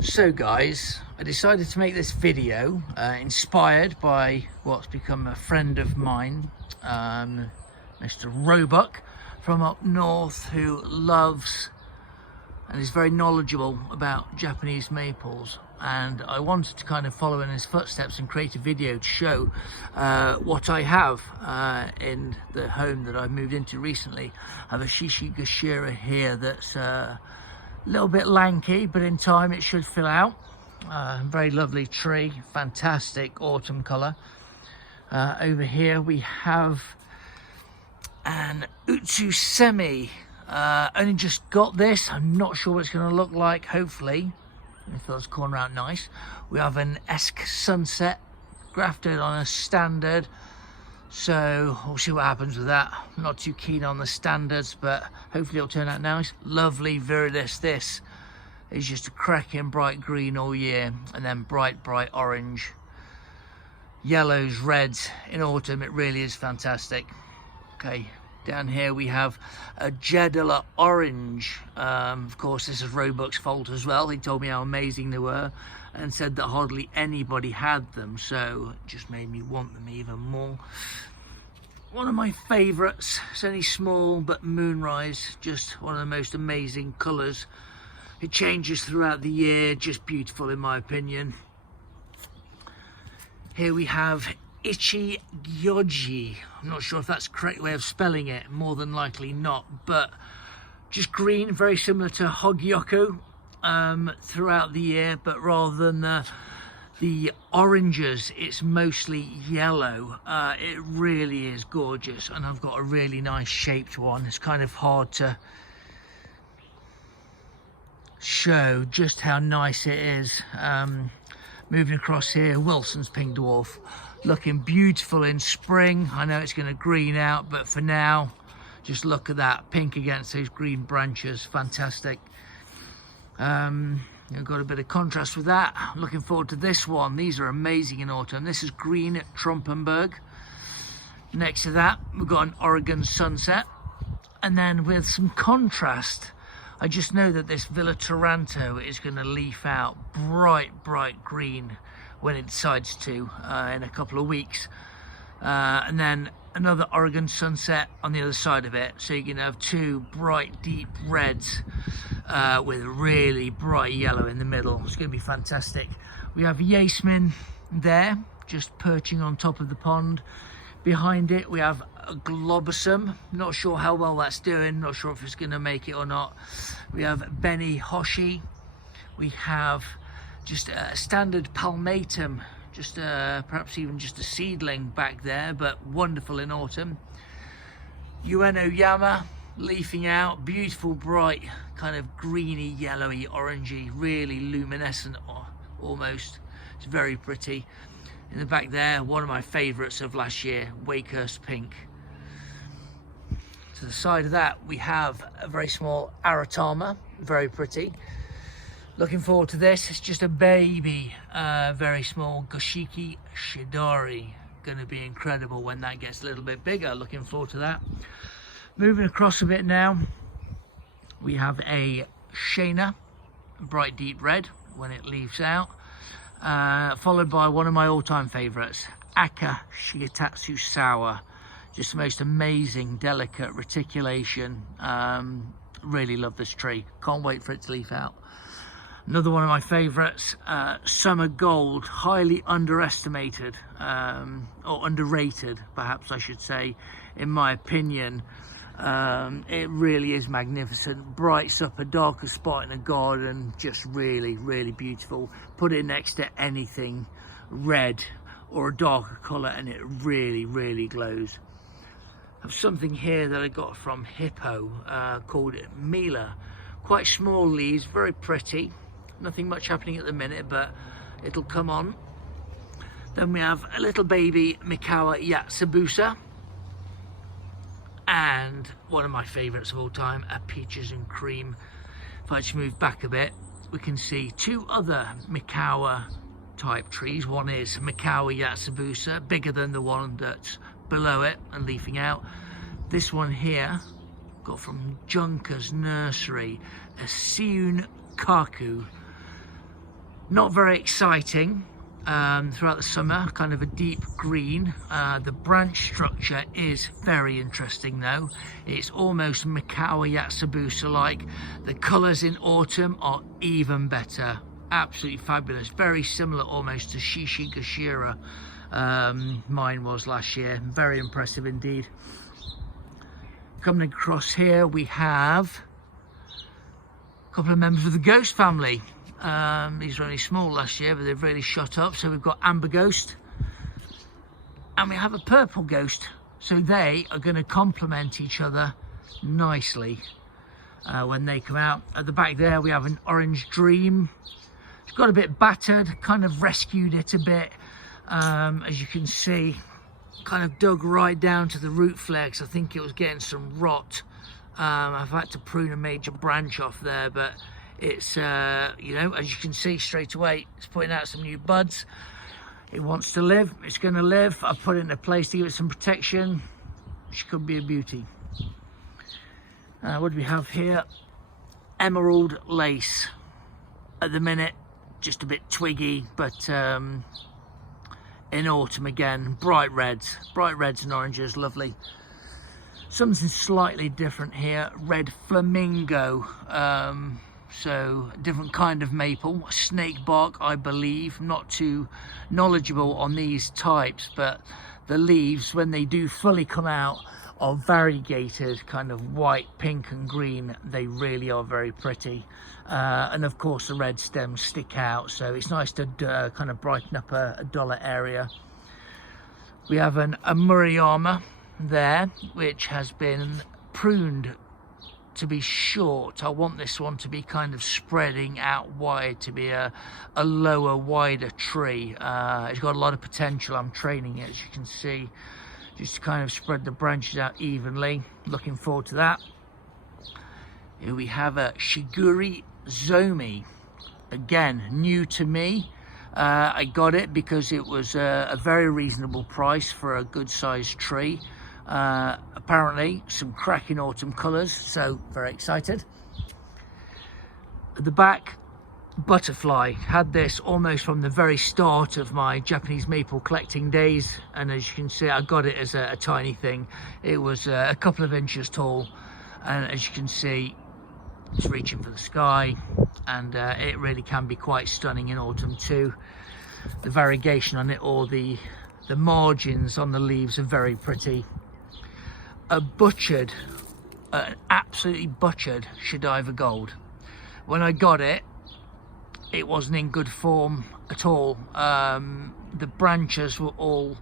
So guys, I decided to make this video inspired by what's become a friend of mine, Mr. Roebuck from up north, who loves and is very knowledgeable about Japanese maples, and I wanted to kind of follow in his footsteps and create a video to show what I have in the home that I've moved into recently. I have a Shishigashira here that's a little bit lanky, but in time it should fill out. Very lovely tree, fantastic autumn colour. Over here we have an Utsusemi. Only just got this. I'm not sure what it's going to look like. Hopefully it does corner out nice. We have an Esk Sunset grafted on a standard, so we'll see what happens with that. I'm not too keen on the standards, but hopefully it'll turn out nice. Lovely viridis. This is just a cracking bright green all year, and then bright orange, yellows, reds in autumn. It really is fantastic. Okay, down here we have a Jedala orange. Of course, this is Roebuck's fault as well. He told me how amazing they were and said that hardly anybody had them, so it just made me want them even more. One of my favourites. It's only small, but Moonrise, just one of the most amazing colours. It changes throughout the year, just beautiful in my opinion. Here we have Ichi Gyoji. I'm not sure if that's the correct way of spelling it, more than likely not, but just green, very similar to Hogyoku throughout the year, but rather than the oranges, it's mostly yellow. It really is gorgeous, and I've got a really nice shaped one. It's kind of hard to show just how nice it is. Moving across here, Wilson's Pink Dwarf, looking beautiful in spring. I know it's going to green out, but for now, just look at that pink against those green branches. Fantastic. You've got a bit of contrast with that. Looking forward to this one. These are amazing in autumn. This is green at Trumpenberg. Next to that, we've got an Oregon Sunset. And then with some contrast, I just know that this Villa Taranto is going to leaf out bright green when it decides to in a couple of weeks. And then another Oregon Sunset on the other side of it. So you're going to have two bright deep reds with a really bright yellow in the middle. It's going to be fantastic. We have Yasemin there, just perching on top of the pond. Behind it we have a Globosum. Not sure how well that's doing, not sure if it's going to make it or not. We have Benny Hoshi. We have just a standard Palmatum, just perhaps even just a seedling back there, but wonderful in autumn. Ueno Yama leafing out, beautiful bright kind of greeny yellowy orangey, really luminescent almost. It's very pretty. In the back there, one of my favourites of last year, Wakehurst Pink. To the side of that we have a very small Aratama, very pretty. Looking forward to this. It's just a baby, very small Goshiki Shidori. Going to be incredible when that gets a little bit bigger. Looking forward to that. Moving across a bit now, we have a Shana, bright deep red when it leaves out, followed by one of my all-time favourites, Aka Shigetatsu Sour. Just the most amazing, delicate reticulation. Really love this tree. Can't wait for it to leaf out. Another one of my favourites, Summer Gold, highly underestimated, or underrated, perhaps I should say, in my opinion. It really is magnificent. Brights up a darker spot in a garden, just really beautiful. Put it next to anything red or a darker colour and it really glows. I have something here that I got from Hippo called Mila. Quite small leaves, very pretty. Nothing much happening at the minute, but it'll come on. Then we have a little baby Mikawa Yatsubusa, and one of my favourites of all time, a Peaches and Cream. If I just move back a bit, we can see two other Mikawa type trees. One is Mikawa Yatsubusa, bigger than the one that's below it and leafing out. This one here, got from Junker's Nursery, a Seun Kaku. Not very exciting throughout the summer, kind of a deep green. The branch structure is very interesting though. It's almost Mikawa Yatsubusa like. The colours in autumn are even better. Absolutely fabulous. Very similar almost to Shishi Gashira. Mine was last year. Very impressive indeed. Coming across here we have a couple of members of the Ghost family. These were only small last year, but they've really shot up. So we've got Amber Ghost and we have a Purple Ghost. So they are going to complement each other nicely when they come out. At the back there we have an Orange Dream. It's got a bit battered, kind of rescued it a bit. As you can see, kind of dug right down to the root flares. I think it was getting some rot. I've had to prune a major branch off there, but it's you know, as you can see straight away, it's putting out some new buds. It wants to live, it's going to live. I've put it in a place to give it some protection. She could be a beauty. What do we have here? Emerald Lace. At the minute just a bit twiggy, but in autumn again, bright reds and oranges. Lovely. Something slightly different here, Red Flamingo. So different kind of maple, snake bark I believe. I'm not too knowledgeable on these types, but the leaves when they do fully come out are variegated, kind of white, pink and green. They really are very pretty. And of course the red stems stick out, so it's nice to kind of brighten up a duller area. We have a Murayama there, which has been pruned to be short. I want this one to be kind of spreading out wide, to be a lower, wider tree. It's got a lot of potential. I'm training it, as you can see, just to kind of spread the branches out evenly. Looking forward to that. Here we have a Shiguri Zomi, again new to me. I got it because it was a very reasonable price for a good sized tree. Apparently some cracking autumn colours, so very excited. At the back, Butterfly. Had this almost from the very start of my Japanese maple collecting days, and as you can see I got it as a tiny thing. It was a couple of inches tall, and as you can see it's reaching for the sky, and it really can be quite stunning in autumn too. The variegation on it, or the margins on the leaves are very pretty. A butchered, an absolutely butchered Shadiva Gold. When I got it, it wasn't in good form at all. The branches were all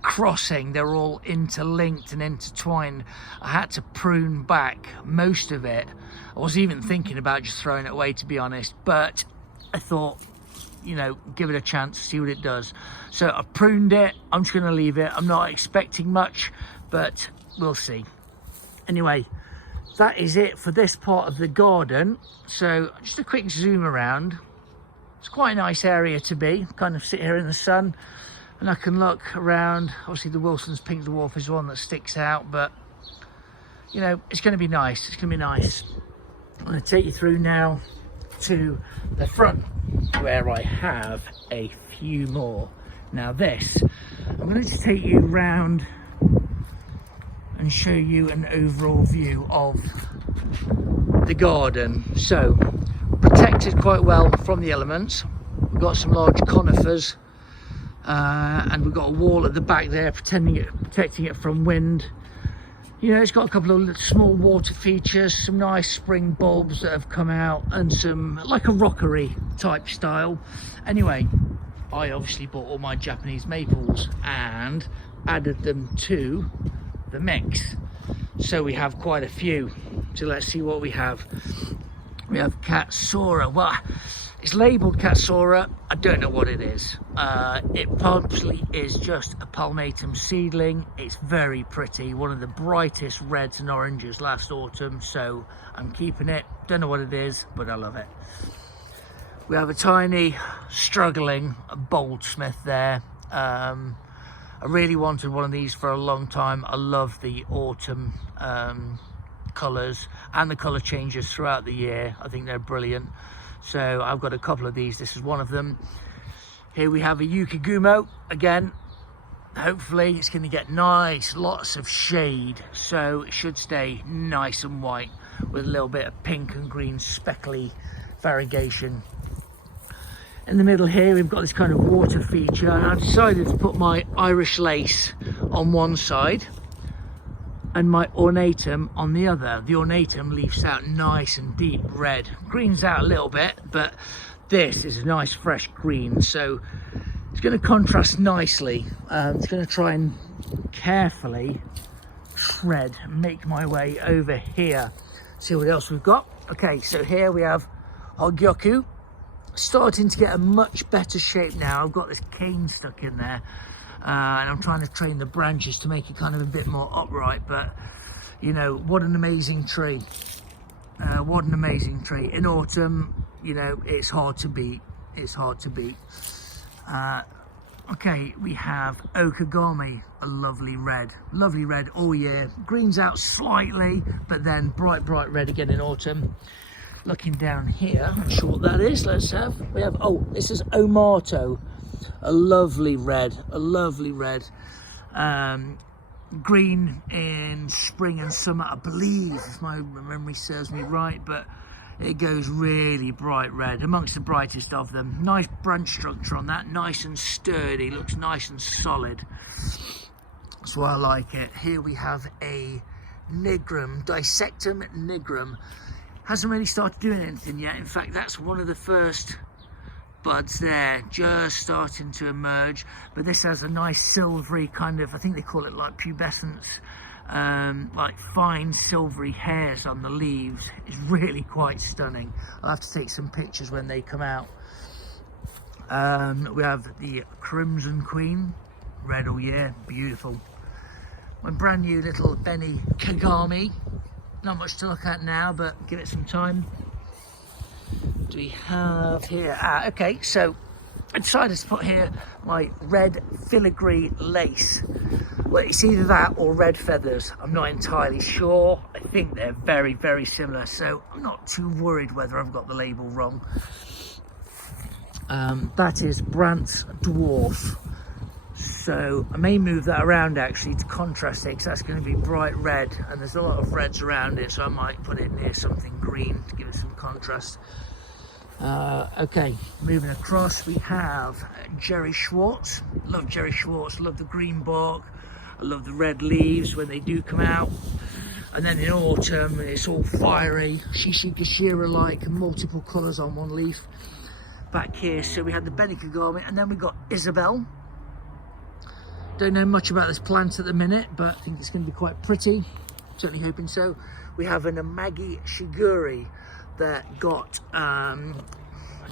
crossing, they were all interlinked and intertwined. I had to prune back most of it. I was even thinking about just throwing it away, to be honest, but I thought, you know, give it a chance, see what it does. So I pruned it. I'm just going to leave it. I'm not expecting much, but we'll see. Anyway, that is it for this part of the garden. So just a quick zoom around. It's quite a nice area to be, kind of sit here in the sun, and I can look around. Obviously the Wilson's Pink Dwarf is one that sticks out, but you know, it's going to be nice. It's going to be nice. I'm going to take you through now to the front, where I have a few more. Now this, I'm going to just take you round and show you an overall view of the garden. So protected quite well from the elements. We've got some large conifers, and we've got a wall at the back there protecting it from wind. You know, it's got a couple of small water features, some nice spring bulbs that have come out, and some like a rockery type style. Anyway, I obviously bought all my Japanese maples and added them to the mix, so we have quite a few. So let's see what we have. We have Katsura. Well, it's labelled Katsura. I don't know what it is. It probably is just a palmatum seedling. It's very pretty, one of the brightest reds and oranges last autumn, so I'm keeping it. Don't know what it is, but I love it. We have a tiny struggling Boldsmith there. I really wanted one of these for a long time. I love the autumn colours and the colour changes throughout the year. I think they're brilliant. So I've got a couple of these. This is one of them. Here we have a Yukigumo. Again, hopefully it's going to get nice, lots of shade, so it should stay nice and white with a little bit of pink and green speckly variegation. In the middle here we've got this kind of water feature, and I've decided to put my Irish lace on one side and my ornatum on the other. The ornatum leaves out nice and deep red, greens out a little bit, but this is a nice fresh green, so it's going to contrast nicely. It's going to try and carefully shred, make my way over here. See what else we've got. Okay, so here we have Hogyoku, starting to get a much better shape now. I've got this cane stuck in there, and I'm trying to train the branches to make it kind of a bit more upright, but you know, what an amazing tree. What an amazing tree. In autumn, you know, it's hard to beat. It's hard to beat. Okay, we have Okagami, a lovely red all year. Greens out slightly, but then bright red again in autumn. Looking down here, I'm not sure what that is. We have, oh, this is Omato, a lovely red, green in spring and summer, I believe, if my memory serves me right, but it goes really bright red, amongst the brightest of them. Nice branch structure on that, nice and sturdy, looks nice and solid. That's why I like it. Here we have a nigrum, Dissectum nigrum. Hasn't really started doing anything yet. In fact, that's one of the first buds there, just starting to emerge. But this has a nice silvery kind of, I think they call it like pubescence, like fine silvery hairs on the leaves. It's really quite stunning. I'll have to take some pictures when they come out. We have the Crimson Queen, red all year, beautiful. My brand new little Benny Kagami. Not much to look at now, but give it some time. Do we have here? Okay, so I decided to put here my red filigree lace. Well, it's either that or red feathers. I'm not entirely sure. I think they're very similar, so I'm not too worried whether I've got the label wrong. That is Brandt's Dwarf. So I may move that around actually to contrast it, because that's going to be bright red and there's a lot of reds around it, so I might put it near something green to give it some contrast. Okay, moving across, we have Jerry Schwartz. Love Jerry Schwartz, love the green bark, I love the red leaves when they do come out. And then in autumn it's all fiery, Shishigashira like, multiple colours on one leaf. Back here, so we had the Benikagami, and then we got Isabel. Don't know much about this plant at the minute, but I think it's going to be quite pretty. Certainly hoping so. We have an Amagi Shiguri that got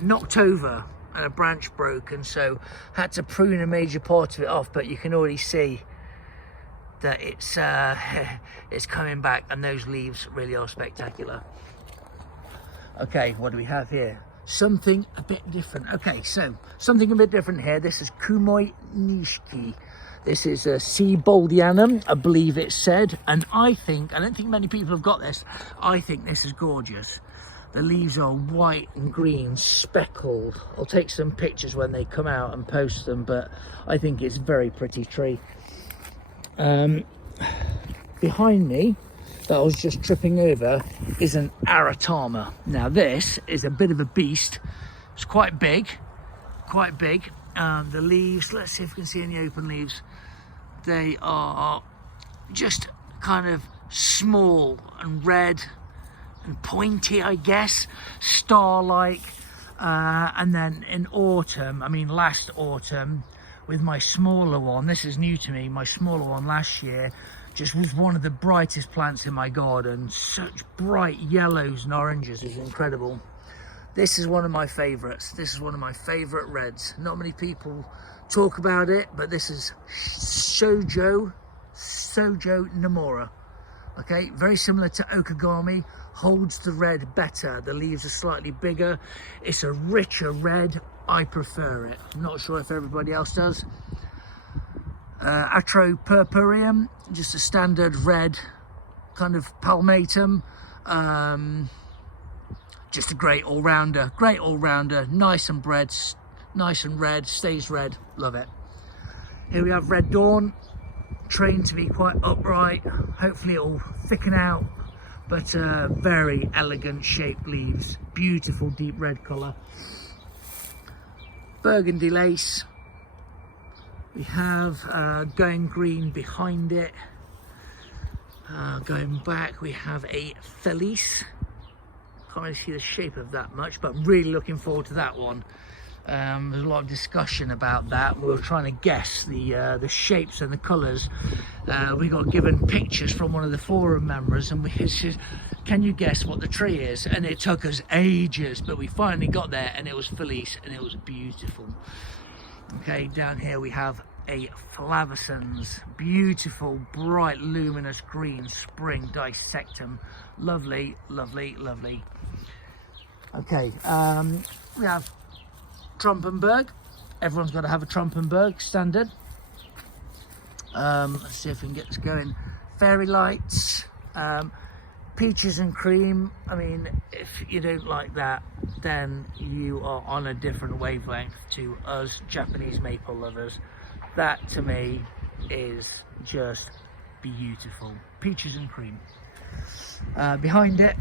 knocked over and a branch broken, so had to prune a major part of it off, but you can already see that it's it's coming back, and those leaves really are spectacular. Okay, what do we have here? Something a bit different. Okay, so something a bit different here. This is Kumoi Nishiki. This is a C. Baldianum, I believe it said, and I don't think many people have got this. I think this is gorgeous. The leaves are white and green, speckled. I'll take some pictures when they come out and post them, but I think it's a very pretty tree. Behind me, that I was just tripping over, is an Aratama. Now this is a bit of a beast. It's quite big. The leaves, let's see if we can see any open leaves. They are just kind of small and red and pointy, I guess, star-like. And then in autumn, I mean last autumn, with my smaller one, this is new to me, my smaller one last year, just was one of the brightest plants in my garden. Such bright yellows and oranges, is incredible. This is one of my favorites. This is one of my favorite reds. Not many people talk about it, but this is Sojo Namora. Okay, very similar to Okagami, holds the red better. The leaves are slightly bigger. It's a richer red. I prefer it. I'm not sure if everybody else does. Atropurpureum, just a standard red kind of palmatum. just a great all-rounder, nice and red, stays red, love it. Here we have Red Dawn, trained to be quite upright, hopefully it'll thicken out, but very elegant shaped leaves, beautiful deep red colour. Burgundy lace, we have going green behind it. Going back, we have a Felice. Can't really see the shape of that much, but really looking forward to that one. There's a lot of discussion about that. We were trying to guess the shapes and the colours. We got given pictures from one of the forum members, and we said, can you guess what the tree is? And it took us ages, but we finally got there, and it was Felice, and it was beautiful. Okay, down here we have a Flavescens, beautiful, bright, luminous green spring dissectum. Lovely, lovely, lovely. Okay, we have Trumpenberg. Everyone's got to have a Trumpenberg, standard. Let's see if we can get this going. Fairy Lights, Peaches and Cream. I mean, if you don't like that, then you are on a different wavelength to us Japanese maple lovers. That to me is just beautiful. Peaches and Cream. Behind it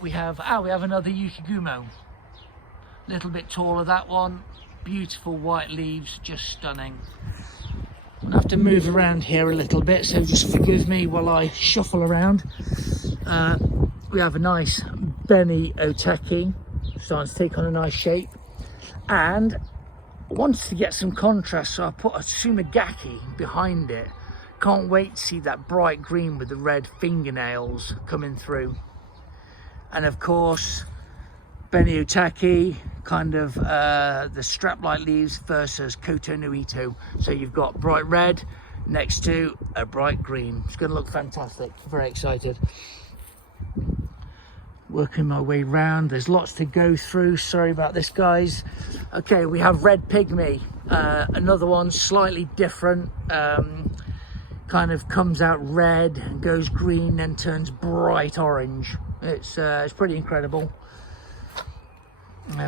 we have another Yukigumo. Little bit taller, that one. Beautiful white leaves, just stunning. I'm gonna have to move around here a little bit, so just forgive me while I shuffle around. We have a nice Beni Oteki, starting to take on a nice shape, and wanted to get some contrast, so I put a Sumigaki behind it. Can't wait to see that bright green with the red fingernails coming through. And of course, Beni Oteki, kind of the strap-like leaves versus Koto no Ito. So you've got bright red next to a bright green. It's going to look fantastic. Very excited. Working my way round. There's lots to go through. Sorry about this, guys. Okay, we have Red Pygmy. Another one slightly different. Kind of comes out red and goes green, then turns bright orange. It's pretty incredible.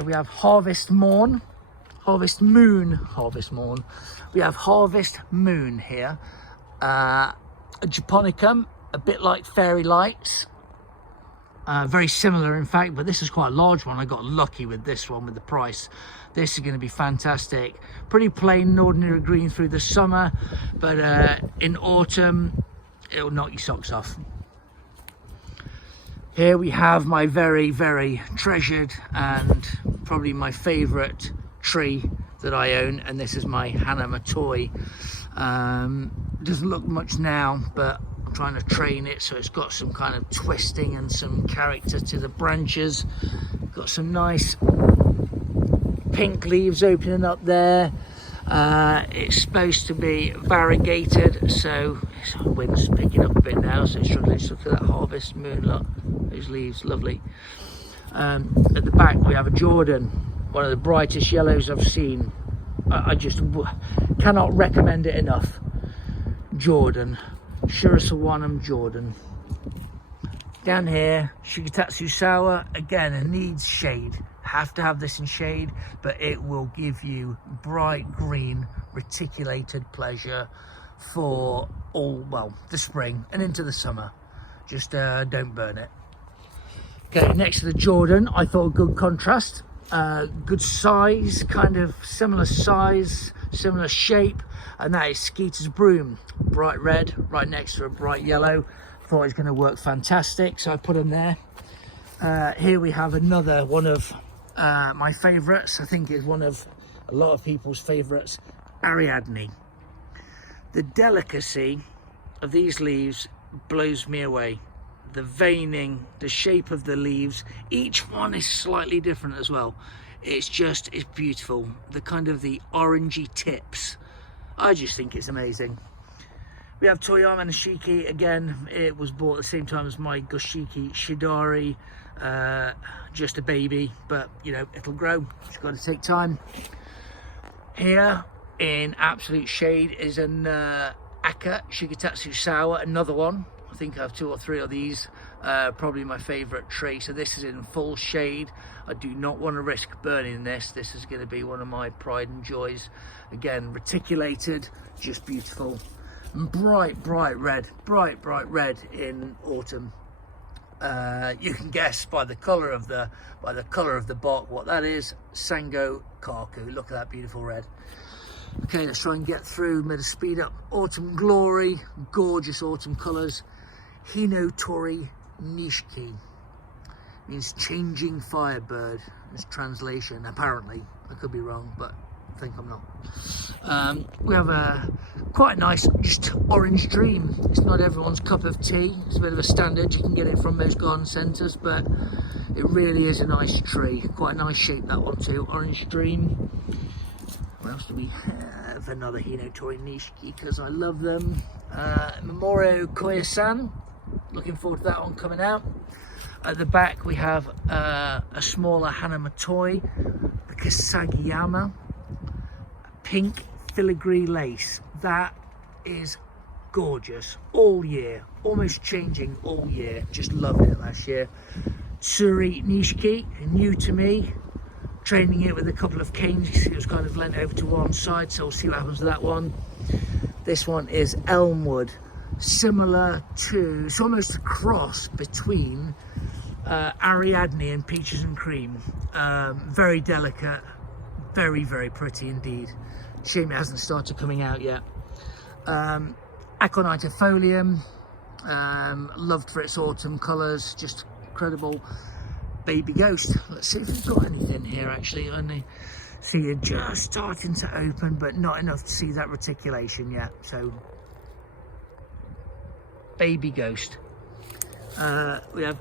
We have Harvest Moon. We have Harvest Moon here. A Japonicum, a bit like Fairy Lights. Very similar, in fact, but this is quite a large one. I got lucky with this one with the price. This is going to be fantastic. Pretty plain and ordinary green through the summer, but in autumn, it'll knock your socks off. Here we have my very, very treasured and probably my favourite tree that I own, and this is my Hanamatoi. Doesn't look much now, but I'm trying to train it so it's got some kind of twisting and some character to the branches. Got some nice pink leaves opening up there. It's supposed to be variegated, so the wind's picking up a bit now, so it's struggling. Look at that Harvest Moon, look, those leaves, lovely. At the back we have a Jordan, one of the brightest yellows I've seen. I just cannot recommend it enough. Jordan, Shirasawanam Jordan. Down here, Shigetatsu Sawa, again, it needs shade. Have to have this in shade, but it will give you bright green reticulated pleasure for the spring and into the summer. Just don't burn it. Okay, next to the Jordan, I thought good contrast, good size, kind of similar size, similar shape, and that is Skeeter's Broom. Bright red right next to a bright yellow. Thought it was going to work fantastic, so I put them there. Here we have another one of my favourites. I think it's one of a lot of people's favourites, Ariadne. The delicacy of these leaves blows me away. The veining, the shape of the leaves, each one is slightly different as well. It's beautiful. The kind of the orangey tips, I just think it's amazing. We have Toyama Nishiki. Again, it was bought at the same time as my Goshiki Shidari. Just a baby, but you know, it'll grow. It's got to take time. Here in absolute shade is an Aka Shigetatsu Sawa, another one. I think I have 2 or 3 of these. Probably my favorite tree. So this is in full shade. I do not want to risk burning this. This is going to be one of my pride and joys. Again, reticulated, just beautiful. And bright red in autumn. You can guess by the colour of the bark what that is. Sango Kaku. Look at that beautiful red. Okay, let's try and get through. Made a speed up. Autumn Glory, gorgeous autumn colours. Hinotori Nishiki means changing firebird. It's translation, apparently. I could be wrong, but I think I'm not. We have a quite nice, just orange dream. It's not everyone's cup of tea. It's a bit of a standard. You can get it from most garden centres, but it really is a nice tree. Quite a nice shape, that one too. Orange dream. What else do we have? Another Hinotori Nishiki, because I love them. Memoro Koya-san. Looking forward to that one coming out. At the back we have a smaller Hanamatoi, the Kasagiyama, pink filigree lace. That is gorgeous all year, almost changing all year. Just loved it last year. Tsuri Nishiki, new to me. Training it with a couple of canes. It was kind of lent over to one side, so we'll see what happens with that one. This one is Elmwood. Similar to, it's almost a cross between Ariadne and Peaches and Cream. Very delicate, very pretty indeed. Shame it hasn't started coming out yet. Aconitifolium, loved for its autumn colours, just incredible. Baby Ghost. Let's see if we've got anything here actually. I only see it just starting to open, but not enough to see that reticulation yet. So Baby Ghost. We have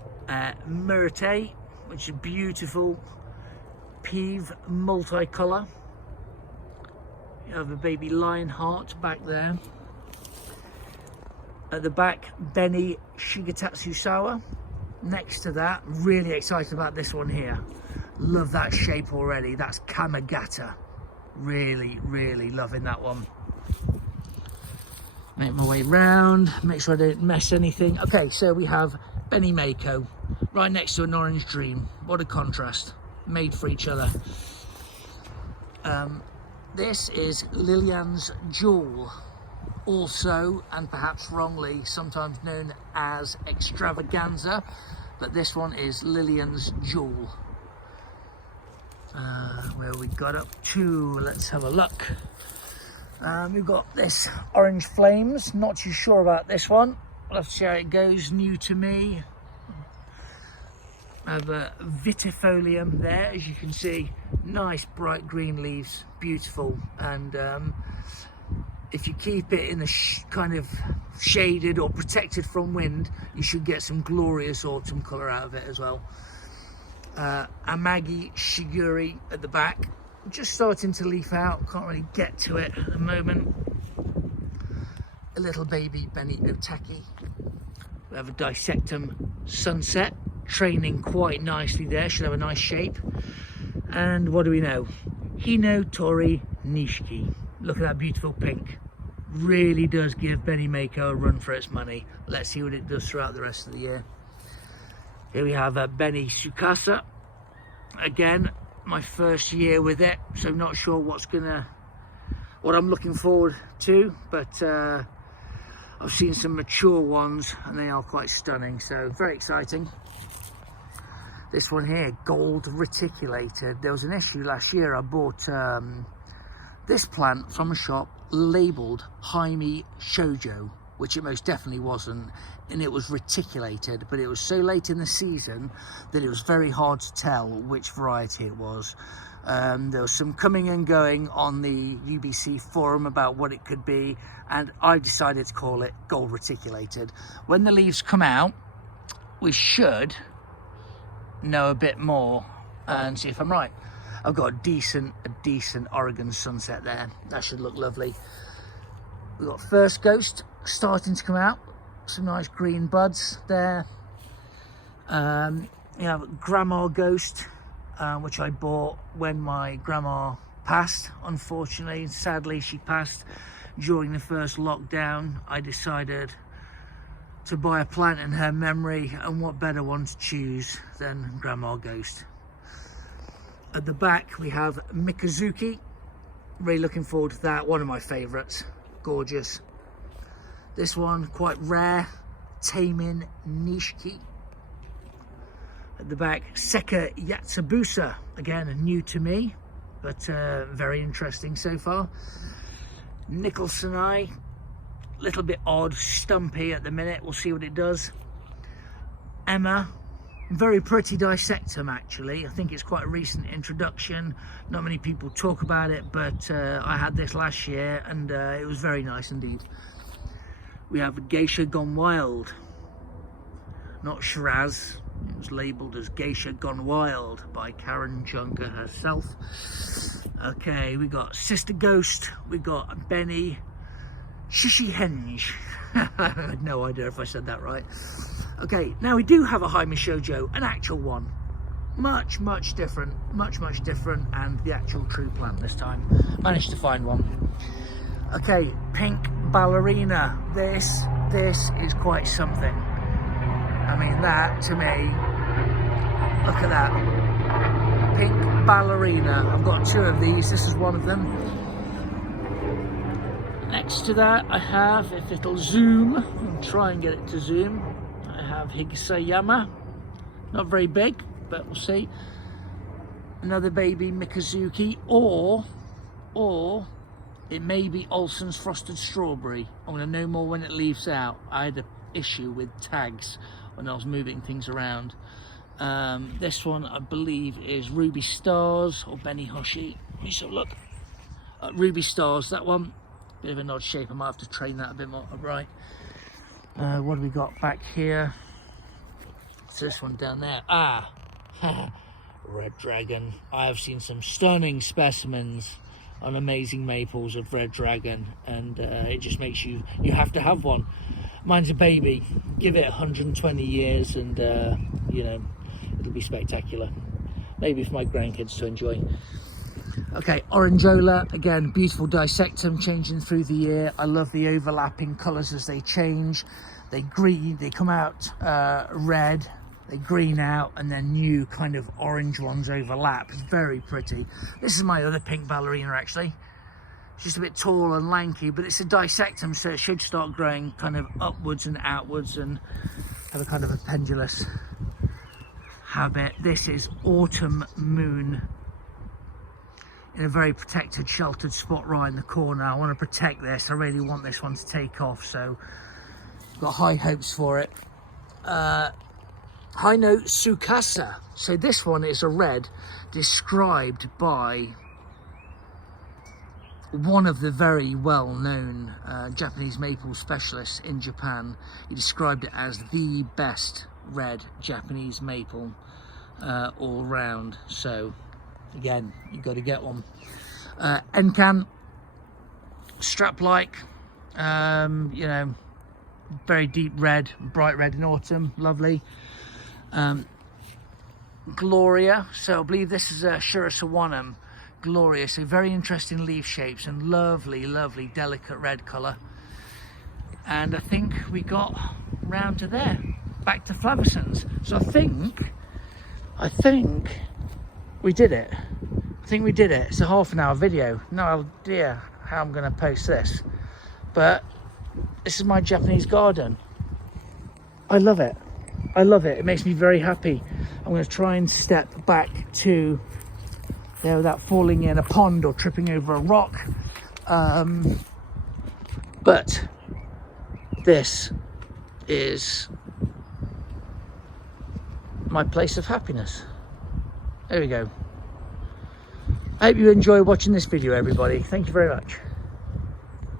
Myrte, which is beautiful. Peeve multicolour. You have a baby Lionheart back there. At the back, Benny Shigetatsusawa. Next to that, really excited about this one here. Love that shape already. That's Kamagata. Really loving that one. Make my way round, make sure I don't mess anything. Okay, so we have Benny Mako right next to an Orange Dream. What a contrast. Made for each other. This is Lillian's Jewel. Also, and perhaps wrongly, sometimes known as Extravaganza, but this one is Lillian's Jewel. Where we got up to, let's have a look. We've got this Orange Flames, not too sure about this one. We'll have to see how it goes, new to me. I have a Vitifolium there, as you can see. Nice bright green leaves, beautiful. And if you keep it in the kind of shaded or protected from wind, you should get some glorious autumn colour out of it as well. Amagi Shiguri at the back, just starting to leaf out, can't really get to it at the moment. A little baby Benny Otaki. We have a Dissectum Sunset, training quite nicely there, should have a nice shape. And what do we know? Hinotori Nishiki. Look at that beautiful pink. Really does give Benny Mako a run for its money. Let's see what it does throughout the rest of the year. Here we have Benny Sukasa. Again, my first year with it, so not sure what I'm looking forward to, but I've seen some mature ones and they are quite stunning, so very exciting. This one here, gold reticulated. There was an issue last year. I bought this plant from a shop labelled Jaime Shoujo, which it most definitely wasn't, and it was reticulated, but it was so late in the season that it was very hard to tell which variety it was. There was some coming and going on the UBC forum about what it could be, and I decided to call it gold reticulated. When the leaves come out, we should know a bit more and see if I'm right. I've got a decent Oregon Sunset there. That should look lovely. We've got First Ghost starting to come out. Some nice green buds there. You have Grandma Ghost, which I bought when my grandma passed, unfortunately. Sadly, she passed during the first lockdown. I decided to buy a plant in her memory, and what better one to choose than Grandma Ghost. At the back we have Mikazuki. Really looking forward to that, one of my favourites. Gorgeous. This one quite rare, Taemin Nishiki. At the back, Seka Yatsubusa, again new to me, but very interesting so far. Nicholsoni, little bit odd, stumpy at the minute, we'll see what it does. Emma, very pretty dissectum actually. I think it's quite a recent introduction, not many people talk about it, but I had this last year and it was very nice indeed. We have Geisha Gone Wild, not Shiraz. It was labelled as Geisha Gone Wild by Karen Junker herself. Okay, we got Sister Ghost, we got Benny Shishihenge. I had no idea if I said that right. Okay, now we do have a Jaime Shoujo, an actual one. Much different, much different, and the actual true plant this time. Managed to find one. Okay, Pink Ballerina. This is quite something. I mean, that to me, look at that. Pink Ballerina. I've got two of these, this is one of them. Next to that I have, if it'll zoom, I'll try and get it to zoom, I have Higasayama. Not very big, but we'll see. Another baby Mikazuki, or it may be Olsen's Frosted Strawberry. I'm going to know more when it leaves out. I had an issue with tags when I was moving things around. This one I believe is Ruby Stars or Benny Hoshi. Let me just look. Ruby Stars, that one. Bit of an odd shape, I might have to train that a bit more upright. What have we got back here? What's this one down there? Ah, Red Dragon. I have seen some stunning specimens on amazing maples of Red Dragon, and it just makes you have to have one. Mine's a baby. Give it 120 years and you know, it'll be spectacular. Maybe for my grandkids to enjoy. Okay, Orangeola, again, beautiful dissectum, changing through the year. I love the overlapping colours as they change. They green, they come out red, they green out, and then new kind of orange ones overlap. It's very pretty. This is my other Pink Ballerina actually. It's just a bit tall and lanky, but it's a dissectum, so it should start growing kind of upwards and outwards and have a kind of a pendulous habit. This is Autumn Moon, in a very protected, sheltered spot right in the corner. I want to protect this. I really want this one to take off, so I've got high hopes for it. Hino Tsukasa. So this one is a red described by one of the very well-known Japanese maple specialists in Japan. He described it as the best red Japanese maple all round. So again, you've got to get one. Enkan, strap-like, you know, very deep red, bright red in autumn, lovely. Gloria, so I believe this is a Shirasawanum. Gloria, so very interesting leaf shapes and lovely delicate red colour. And I think we got round to there, back to Flavescens. So I think we did it. I think we did it. It's a half-an-hour video. No idea how I'm going to post this, but this is my Japanese garden. I love it. I love it. It makes me very happy. I'm going to try and step back to there without falling in a pond or tripping over a rock. But this is my place of happiness. There we go. I hope you enjoy watching this video, everybody. Thank you very much.